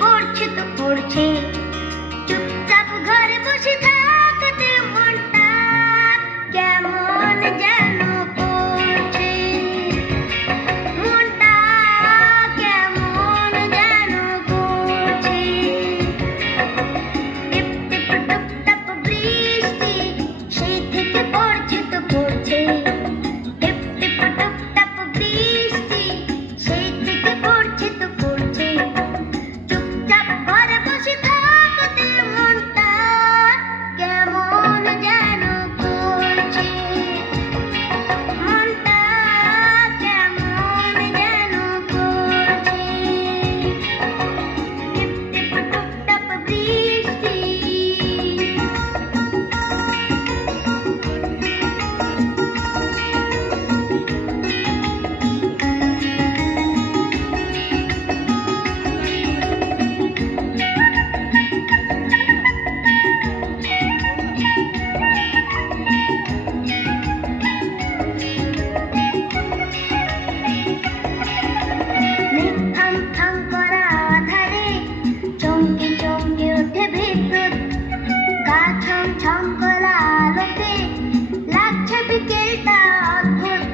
পড়ছে তো পড়ছে, চুপচাপ ঘরে বসে থাকতে মনটা কেমন যেন করছে, মনটা কেমন যেন করছে। টিপ টিপ টুপ টাপ বৃষ্টি সেই থেকে পড়ছে তো পড়ছে, টিপ টিপ টুপ টাপ বৃষ্টি সেই থেকে পড়ছে তো পড়ছে। চুপচাপ ঘরে বসে থাকতে মনটা কেমন যেন করছে, মনটা কেমন যেন করছে। টিপ টিপ টুপ টাপ বৃষ্টি। মেঘ থাম থাম করা আঁধারে চমকে চমকে ওঠে বিদ্যুৎ, গা ছম ছম করা আলোতে লাগছে বিকেলটা অদ্ভুত।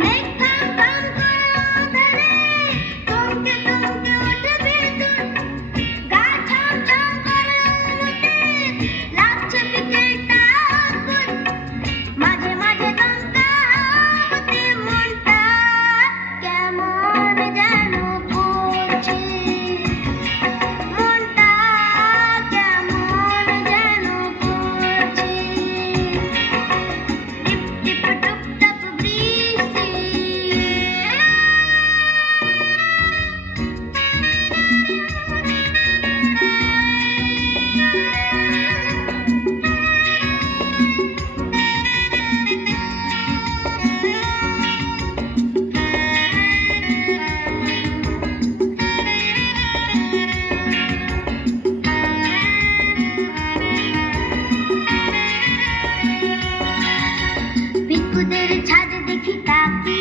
মেঘ থাম থাম করা আঁধারে চমকে চমকে ওঠে বিদ্যুৎ, গা ছম ছম করা আলোতে লাগছে বিকেলটা অদ্ভুত। মাঝে মাঝে দমকা হাওয়াতে মনটা কেমন যেন করছে, মনটা কেমন যেন করছে। টিপ টিপ টুপ টাপ বৃষ্টি। বিদ্যুতের ছাদে দেখি তাকিয়ে